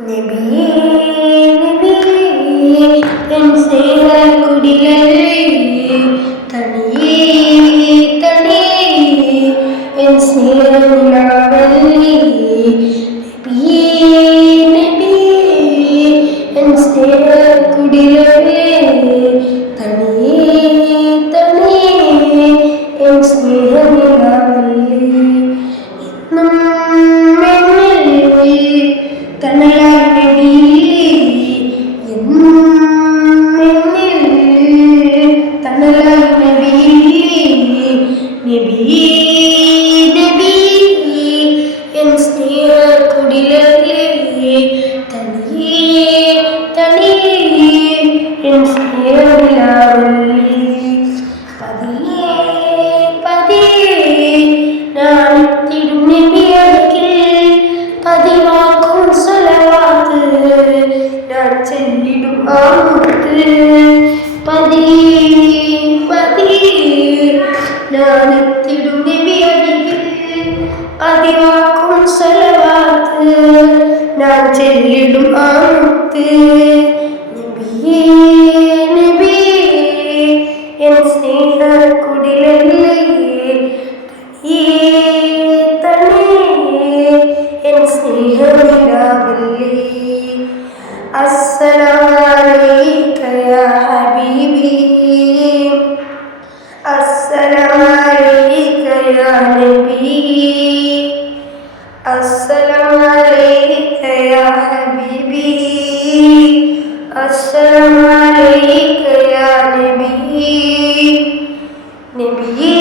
നബിയേ നബിയേ N സ്നേഹക്കുടിലല്ലേ തണിയേ തണിയേ N സ്നേഹനിലാവല്ലേ നബിയേ നബിയേ എൻ സ്നേഹക്കുടിലല്ലേ തണിയേ തണിയേ എൻ സ്നേഹനിലാവല്ലേ എന്നും തണലായി നബിയേ എൻ സ്നേഹക്കുടിലല്ലേ തണിയേ തണിയേ എൻ സ്നേഹനിലാവല്ലേ പതിയേ പതിയേ ഞാൻ എത്തിടും നബിയരികിൽ പതിവാക്കും സ്വലവാത്ത് ഞാൻ ചൊല്ലിടും ആ മുത്ത് പതിയേ പതിയേ ഞാൻ എത്തിടും നബിയരികിൽ പതിവാക്കും സ്വലവാത്ത് ഞാൻ ചൊല്ലിടും ആ മുത്ത് നബിയേ നബിയേ എൻ സ്നേഹക്കുടിലല്ലേ തണിയേ തണിയേ എൻ സ്നേഹനിലാവല്ലേ അസ്സലാമു അലൈക യാ ഹബീബി അസ്സലാമു അലൈക യാ നബി അസ്സലാമു അലൈക യാ ഹബീബി അസ്സലാമു അലൈക യാ നബി നബിയേ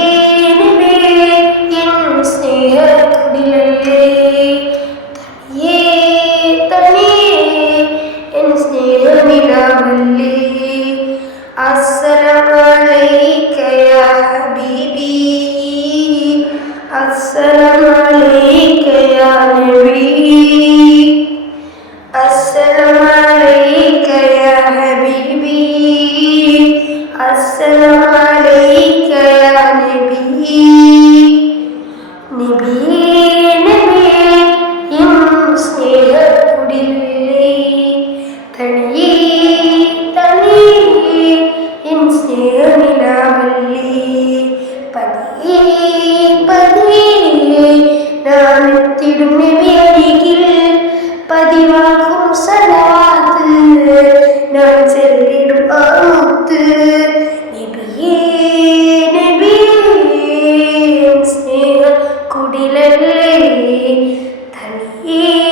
നബിയേ എൻ സ്നേഹക്കുടിലല്ലേ തണിയേ തണിയേ എൻ സ്നേഹനിലാവല്ലേ അസ്സലാമു അലൈക യാ ഹബീബി അസ്സലാമു അലൈക യാ നബി അസ്സലാമു അലൈക യാ ഹബീബി അസ്സലാമു അലൈക യാ നബി നബിയേ നബിയേ എൻ സ്നേഹക്കുടിലല്ലേ തണിയേ തണിയേ എൻ സ്നേഹനിലാവല്ലേ പതിയേ പതിയേ ഞാൻ എത്തിടും നബിയരികിൽ പതിവാക്കും സ്വലവാത്ത് ഞാൻ ചൊല്ലിടും ആ മുത്ത് നബിയേ നബിയേ എൻ സ്നേഹക്കുടിലല്ലേ തണിയേ